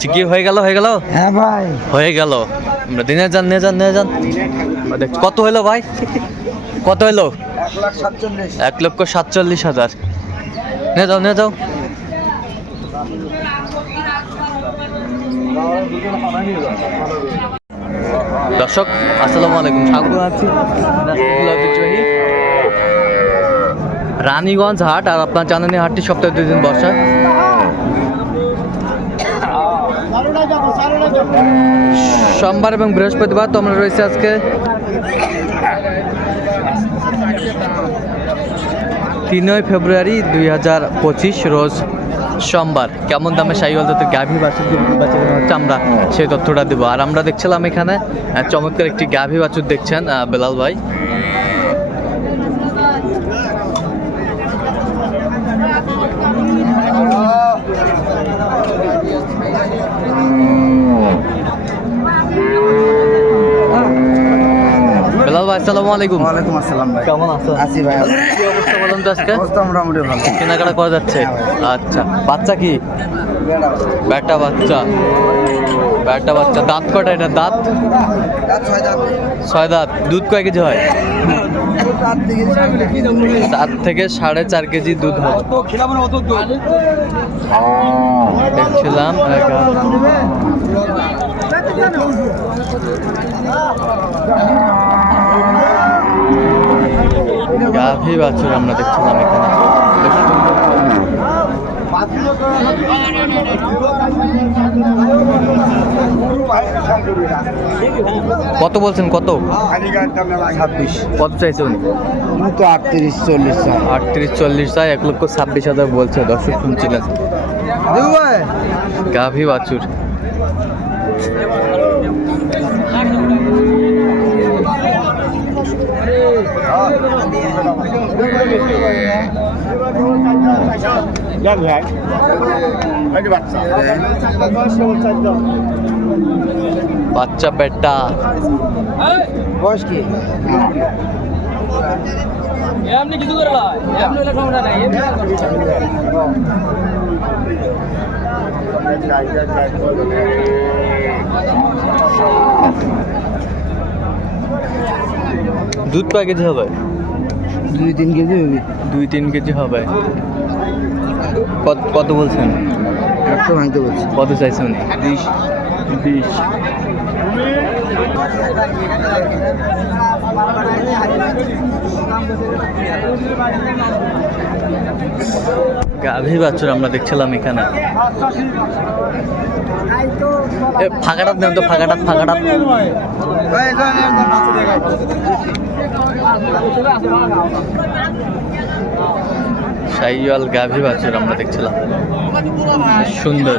আচ্ছা কি হয়ে গেল হয়ে গেল? হ্যাঁ ভাই। হয়ে গেল। দিনে যান নিয়ে যান নিয়ে যান। কত হলো ভাই? কত হলো? এক লক্ষ সাতচল্লিশ হাজার। নিয়ে যাও নিয়ে যাও। দর্শক আসসালামু আলাইকুম। স্বাগত আছি রানীগঞ্জ হাট আর আপনার জানানি হাটটি সপ্তাহে দুই দিন বসে সোমবার এবং বৃহস্পতিবার তোমরা রয়েছে আজকে। তিনই ফেব্রুয়ারি দুই হাজার পঁচিশ রোজ সোমবার। কেমন দামে সাই বলতে তো গাভী বাছুর হচ্ছে আমরা সেই তথ্যটা দেবো। আর আমরা দেখছিলাম এখানে চমৎকার একটি গাভী বাছুর দেখছেন বেলাল ভাই বেলাল ভাই আসসালামু আলাইকুম ওয়ালাইকুম আসসালাম ভাই কেমন আছো আছি ভাই কি অবস্থা বলুন তো আজকে অবস্থা মোটামুটি ভালো কেনাকাটা করা যাচ্ছে আচ্ছা বাচ্চা কি ব্যাটা বাচ্চা ব্যাটা বাচ্চা দাঁত কটা এটা দাঁত ছয় দাঁত দুধ কয় কেজি হয় সাত থেকে সাড়ে চার কেজি দুধ হয় দেখছিলাম একা- গাভী বাছুর আমরা দেখছিলাম এখানে। কত বলছেন কত? ছাব্বিশ। কত চাইছে উনি? তো আটত্রিশ চল্লিশ আটত্রিশ চল্লিশ চাই এক লক্ষ ছাব্বিশ হাজার বলছে দর্শক শুনছিলেন। গাভী বাছুর বাচ্চা। বেটা। বয়স কি? এমনি কিছু করে। দুধ কয় কেজি হবে? দুই তিন কেজি হবে। দুই তিন কেজি হবে। কত কত বলছেন? একশো ভাঙতে বলছি। কত চাইছে উনি? বিশ। বিশ। গাভী বাছুর আমরা দেখছিলাম এখানে। ফাঁকাটা দেন তো ফাঁকাটা ফাঁকাটা সাইওয়াল গাভী বাছুর আমরা দেখছিলাম। সুন্দর।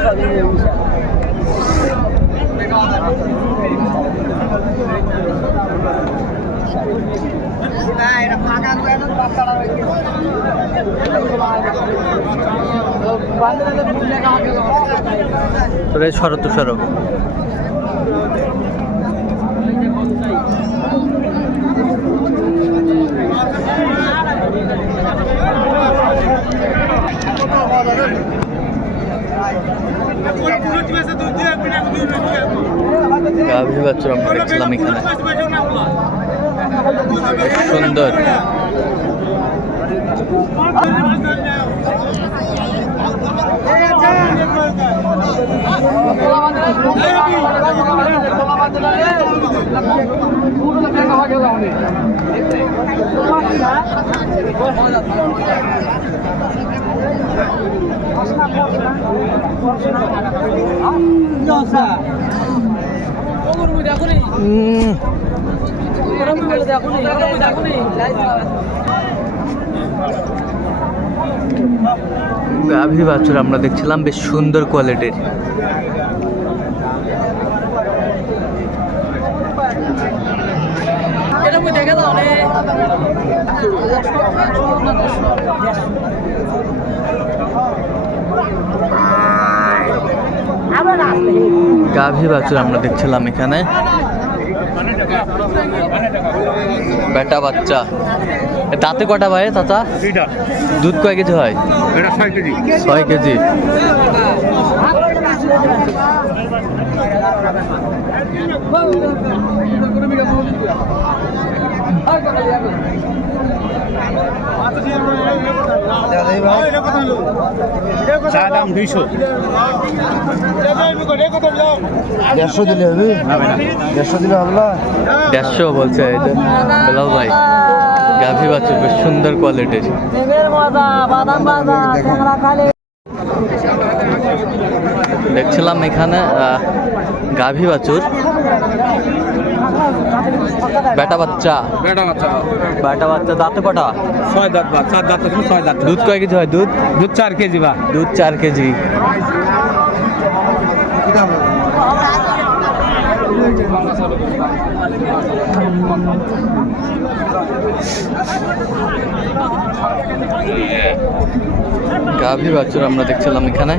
তোরে সরো তো সরো গাভী বাছুর আমরা দেখছিলাম এখানে। বেশ সুন্দর। ওগুলো গাভী বাছুর আমরা দেখছিলাম বেশ সুন্দর কোয়ালিটির রে গাভী বাছুর আমরা দেখছিলাম এখানে। বেটা বাচ্চা। তাতে দাঁতে কটা ভাই চাচা? দুধ কয় কেজি হয়? ছয় কেজি। দেড়শো হবে দেড়শো দেড়শো বলছে ভাই। গাভী বাচ্চা, বেশ সুন্দর কোয়ালিটির দেখছিলাম এখানে গাভী বাছুর। বেটা বাচ্চা। বেটা বাচ্চা। বেটা বাচ্চা দাঁতে কটা? ছয় দাঁত বা চার দাঁত ছয় দাঁত। দুধ কয় কেজি হয়? দুধ? দুধ চার কেজি বা। দুধ চার কেজি। গাভী বাছুর আমরা দেখছিলাম এখানে।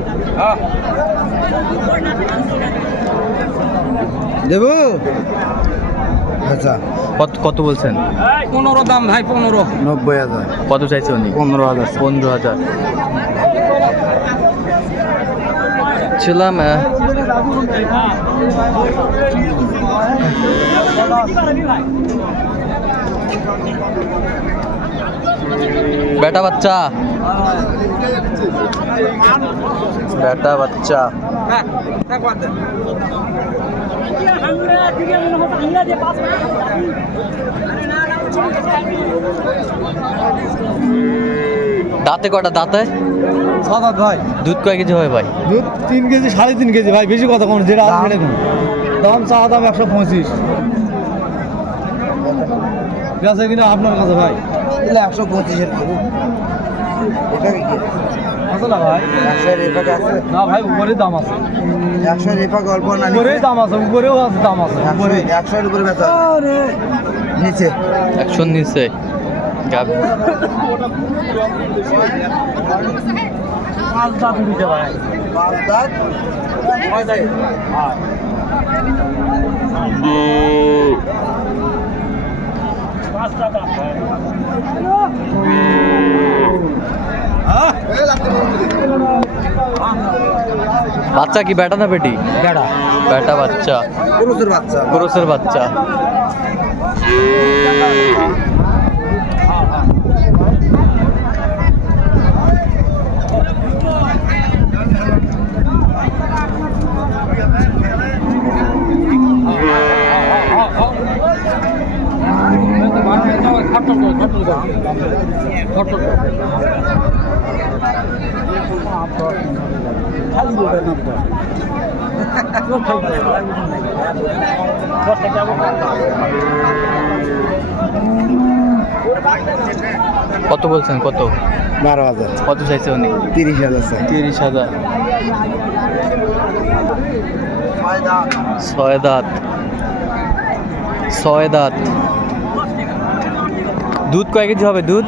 দেবো! আচ্ছা কত কত বলছেন? পনেরো দাম ভাই পনেরো। নব্বই হাজার। কত চাইছে উনি? পনেরো হাজার। পনেরো হাজার। ছিলাম বেটা বাচ্চা। বেটা বাচ্চা। দাঁতে কটা দাঁতে? সাত ভাই। দুধ কয় কেজি হয় ভাই? দুধ তিন কেজি সাড়ে তিন কেজি। ভাই বেশি কথা কোন যেটা আছে সেটা দাম চা দাম একশো পঁচিশ। কিনা? আপনার কাছে ভাই। একশো পঁচিশের আছে না ভাই? একশো রেপাক আছে। না ভাই উপরে দাম আছে। একশো রেপাক অল্প না উপরেই দাম আছে উপরেও আছে দাম আছে। উপরে একশোর উপরে বেচা নিচে? একশো নিচে। গাভী পাঁচ দাঁত দিতে ভাই পাঁচ দাঁত বাচ্চা কি বেটা না বেটি? বেড়া বেটা বাচ্চা। পুরুষের বাচ্চা। পুরুষের বাচ্চা। কত বলছেন? কত? বারো হাজার। কত চাইছে উনি? তিরিশ হাজার তিরিশ হাজার। ছয় দাঁত। ছয় দাঁত। দুধ কয় কেজি হবে? দুধ?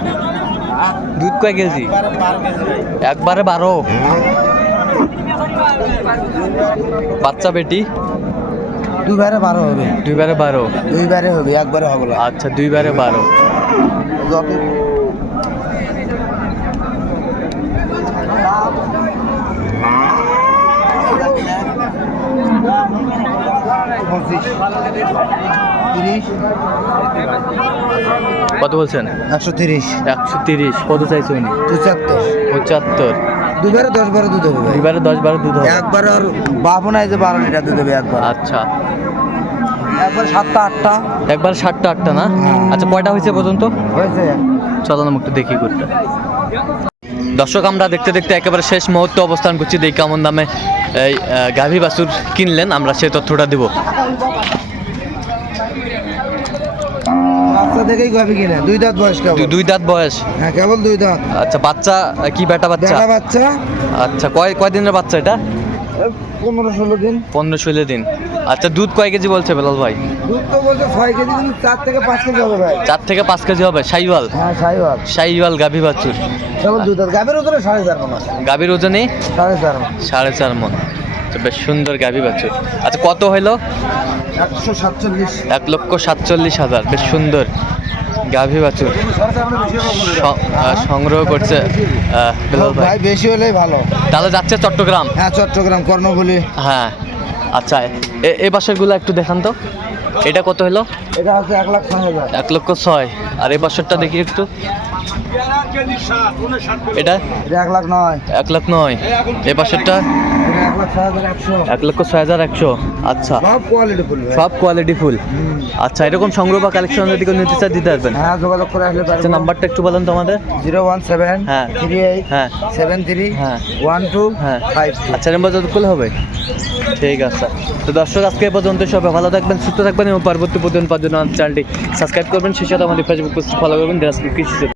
দুধ কয় কেজি? একবারে বারো। বাচ্চা বেটি? দুইবারে বারো হবে। দুইবারে বারো। দুইবারে হবে একবারে হবে আচ্ছা দুইবারে বারো। পঁচিশ। তিরিশ। কত বলছেন? একশো তিরিশ। একশো তিরিশ। কত চাইছে উনি? পঁচাত্তর। পঁচাত্তর। দুবারে দশ বারো দুধ হবে। ভাই। দুইবারে দশ বারো দুধ হবে। একবার আর বাবু নাই যে বারো লিটার দুধ হবে একবার। আচ্ছা। একবার সাতটা আটটা। একবার ষাটটা আটটা না? আচ্ছা কয়টা হয়েছে পর্যন্ত? হয়েছে। চলো না একটু দেখি করতে দর্শক আমরা দেখতে দেখতে একেবারে শেষ মুহূর্তে অবস্থান করছি। দেখি কেমন দামে এই গাভী বাছুর কিনলেন। আমরা সেই তথ্যটা দিব। বাচ্চা দেখেই গাভি কিনে। দুই দাঁত বয়স কেবল। দুই দাঁত বয়স? হ্যাঁ কেবল দুই দাঁত। আচ্ছা বাচ্চা কি বেটা বাচ্চা? বেটা বাচ্চা। আচ্ছা কয় কয় দিনের বাচ্চা এটা? পনেরো ষোলো দিন। পনেরো ষোলো দিন। আচ্ছা দুধ কয় কেজি বলছে বেলাল ভাই? দুধ তো বলছে ছয় কেজি কিন্তু চার থেকে পাঁচ কেজি হবে ভাই। চার থেকে পাঁচ কেজি হবে সাইওয়াল? হ্যাঁ সাইওয়াল। সাইওয়াল গাভী বাছুর। কেবল দাঁত। গাভীর ওজনে সাড়ে চার মন গাভীর ওজনে? সাড়ে চার মন। সাড়ে চার মন। আচ্ছা বেশ সুন্দর গাভী বাছুর আচ্ছা কত হইল? একশো সাতচল্লিশ। এক লক্ষ সাতচল্লিশ হাজার বেশ সুন্দর গাভী বাছুর সংগ্রহ করছে ভাই। বেশি হলেই ভালো। তাহলে যাচ্ছে চট্টগ্রাম? হ্যাঁ চট্টগ্রাম কর্ণফুলি। হ্যাঁ আচ্ছা এ- এই বাসেরগুলো একটু দেখান তো। এটা কত হলো এটা হচ্ছে এক লাখ ছয় হাজার। এক লক্ষ ছয়। আর এই বাসেরটা দেখি একটু। এটা? এক লাখ নয়। এক লাখ নয়। এ এটা এক লক্ষ ছয় হাজার একশো। আচ্ছা। সব কোয়ালিটি ফুল আচ্ছা এরকম সংগ্রহ বা কালেকশন যদি কেউ নিতে চায় দিতে পারবেন। হ্যাঁ যোগাযোগ করে আসলে আচ্ছা নাম্বারটা একটু বলেন তো আমাদের। জিরো ওয়ান সেভেন হ্যাঁ। থ্রি এইট হ্যাঁ। সেভেন থ্রি হ্যাঁ। ওয়ান টু হ্যাঁ। ফাইভ আচ্ছা নাম্বার যতক্ষণ হবে? ঠিক আছে। তো দর্শক আজকে পর্যন্ত সবাই ভালো থাকবেন সুস্থ থাকবেন এবং পরবর্তী পর্যন্ত পাওয়ার জন্য চ্যানেলটি সাবস্ক্রাইব করবেন। সেই সাথে আমাদের ফেসবুক পেজ ফলো করবেন দিনাজপুর কৃষি